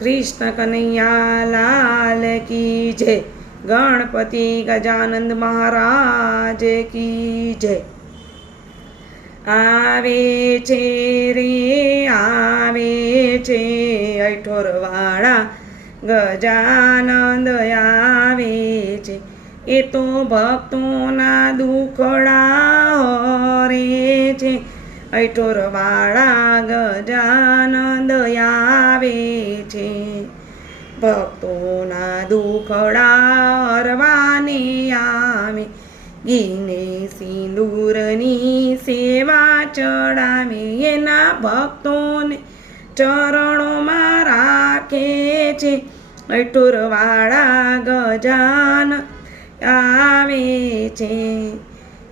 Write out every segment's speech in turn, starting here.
કૃષ્ણ કનૈયા લાલ કી જય. ગણપતિ ગજાનંદ મહારાજ કી જય. આવે છે રે, આવે છે અઠોરવાળા ગજાનંદ આવે છે. એ તો ભક્તોના દુખડા હરે છે. અઠોરવાળા ગજાનંદ દુખડા આવે ગીને સિંદૂરની સેવા ચડાવે એના ભક્તોને ચરણોમાં રાખે છે. અટુરવાળા ગજાન આવે છે.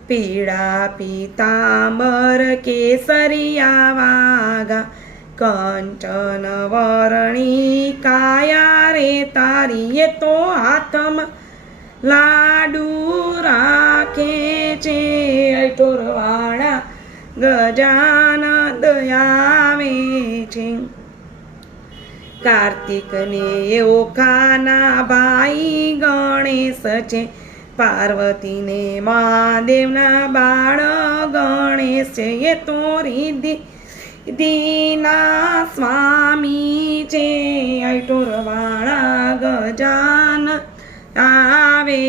પીળા પીતાંબર કેસરિયા વાગા કંચન વરણી કાયા રે તારી એ તો હાથમાં લાડુ રાખે છે. અઠોરવાળા ગજાન દયાવે છે. કાર્તિકને એવો ખાના ભાઈ ગણેશ છે. પાર્વતીને મહાદેવના બાળ ગણેશ છે. એ તો રીધિ દીના સ્વામી છે અઠોરવાળા ગજાન આવે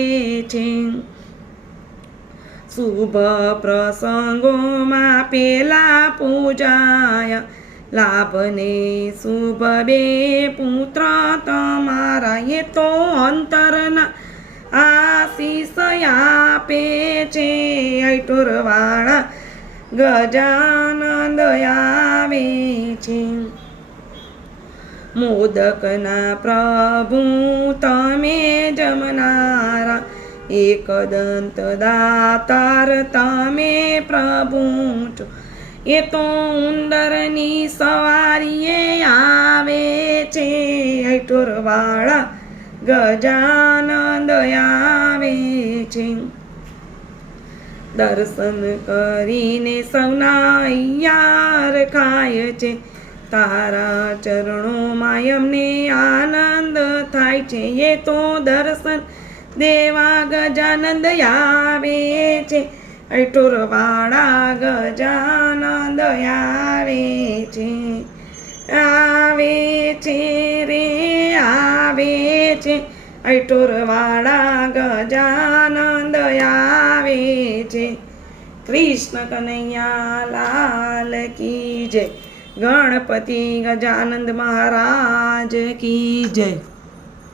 છે. શુભ પ્રસંગોમાં પેલા પૂજાય, લાભને શુભ બે પુત્ર તમારા એ તો અંતરના આશીષ આપે છે. અઠોરવાળા ગજાનંદ આવે છે. મોદકના પ્રભુ તમે જમનારા એકદંત દાતાર તમે પ્રભુ છો એ તો ઉંદરની સવારીએ આવે છે અઠોરવાળા ગજાનંદ આવે છે દર્શન કરીને સૌના યાર ખાય છે તારા ચરણોમાં અમને આનંદ થાય છે. એ તો દર્શન દેવા ગજાનંદ આવે છે. અઠોરવાળા ગજાનંદ આવે છે. આવે છે રે, આવે છે. અઠોરવાળા ગજાનંદ આવે છે. કૃષ્ણ કનૈયા લાલ કી જય. ગણપતિ ગજાનંદ મહારાજ કી જય.